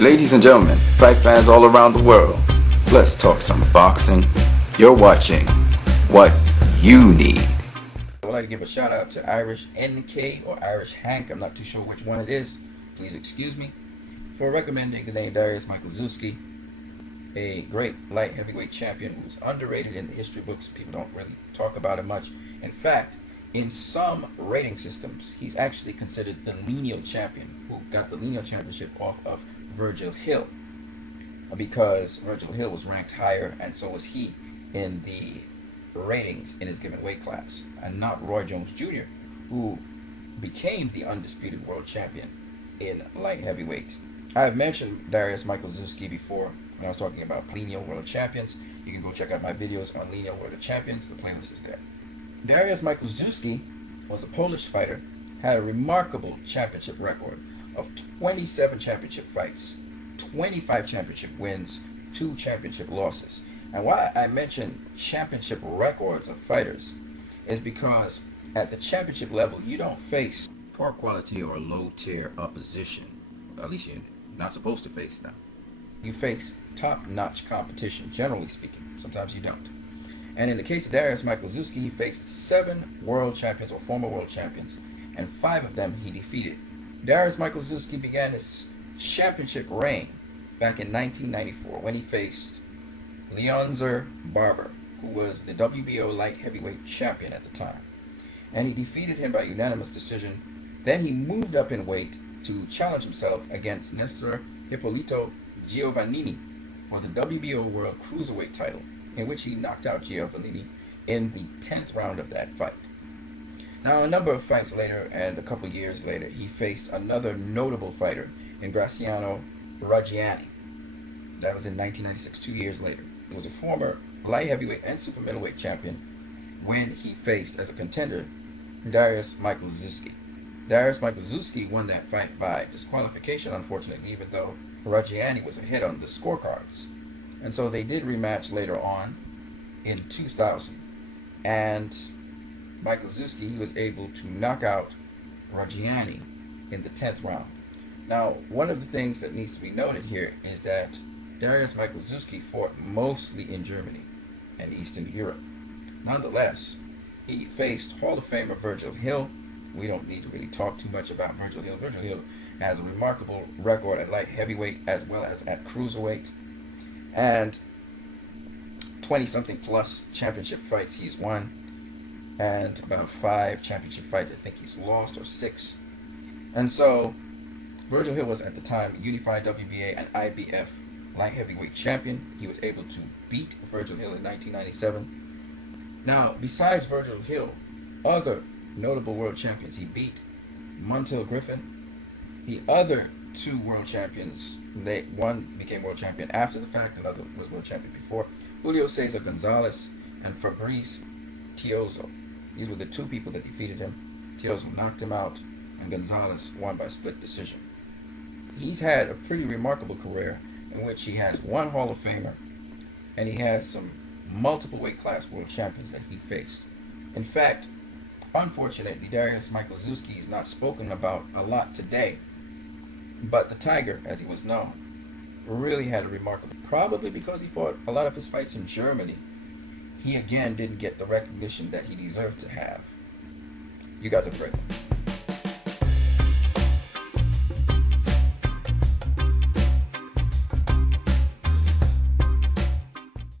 Ladies and gentlemen, fight fans all around the world, let's talk some boxing. You're watching What You Need. I would like to give a shout out to Irish NK or Irish Hank, I'm not too sure which one it is, please excuse me, for recommending the name Darius Michaelczewski, a great light heavyweight champion who's underrated in the history books. People don't really talk about him much. In fact, in some rating systems, he's actually considered the lineal champion, who got the lineal championship off of Virgil Hill, because Virgil Hill was ranked higher, and so was he in the ratings in his given weight class, and not Roy Jones Jr., who became the undisputed world champion in light heavyweight. I've mentioned Darius Michaelczewski before when I was talking about lineal world champions. You can go check out my videos on lineal world champions. The playlist is there. Darius Michaelczewski was a Polish fighter, had a remarkable championship record of 27 championship fights, 25 championship wins, 2 championship losses. And why I mention championship records of fighters is because at the championship level, you don't face poor quality or low tier opposition. At least you're not supposed to face them. You face top-notch competition, generally speaking. Sometimes you don't. And in the case of Darius Michaelczewski, he faced 7 world champions or former world champions, and 5 of them he defeated. Darius Michaelczewski began his championship reign back in 1994 when he faced Leonzer Barber, who was the WBO light heavyweight champion at the time. And he defeated him by unanimous decision. Then he moved up in weight to challenge himself against Nestor Hipólito Giovannini for the WBO World Cruiserweight title, in which he knocked out Giovannini in the 10th round of that fight. Now, a number of fights later, and a couple years later, he faced another notable fighter in Graziano Reggiani. That was in 1996, 2 years later. He was a former light heavyweight and super middleweight champion when he faced, as a contender, Darius Michaelczewski. Darius Michaelczewski won that fight by disqualification, unfortunately, even though Reggiani was ahead on the scorecards. And so they did rematch later on in 2000. And Michaelczewski, he was able to knock out Reggiani in the 10th round. Now, one of the things that needs to be noted here is that Darius Michaelczewski fought mostly in Germany and Eastern Europe. Nonetheless, he faced Hall of Famer Virgil Hill. We don't need to really talk too much about Virgil Hill. Virgil Hill has a remarkable record at light heavyweight as well as at cruiserweight. And 20-something plus championship fights he's won. And about 5 championship fights I think he's lost, or 6. And so Virgil Hill was at the time unified WBA and IBF light heavyweight champion. He was able to beat Virgil Hill in 1997. Now, besides Virgil Hill, other notable world champions he beat: Montel Griffin. The other 2 world champions, one became world champion after the fact, another was world champion before: Julio Cesar Gonzalez and Fabrice Tiozzo. These were the 2 people that defeated him. Tiozzo knocked him out, and Gonzalez won by split decision. He's had a pretty remarkable career in which he has 1 Hall of Famer, and he has some multiple weight class world champions that he faced. In fact, unfortunately, Darius Michaelczewski is not spoken about a lot today, but the Tiger, as he was known, really had a remarkable, probably because he fought a lot of his fights in Germany, he again didn't get the recognition that he deserved to have. You guys are great.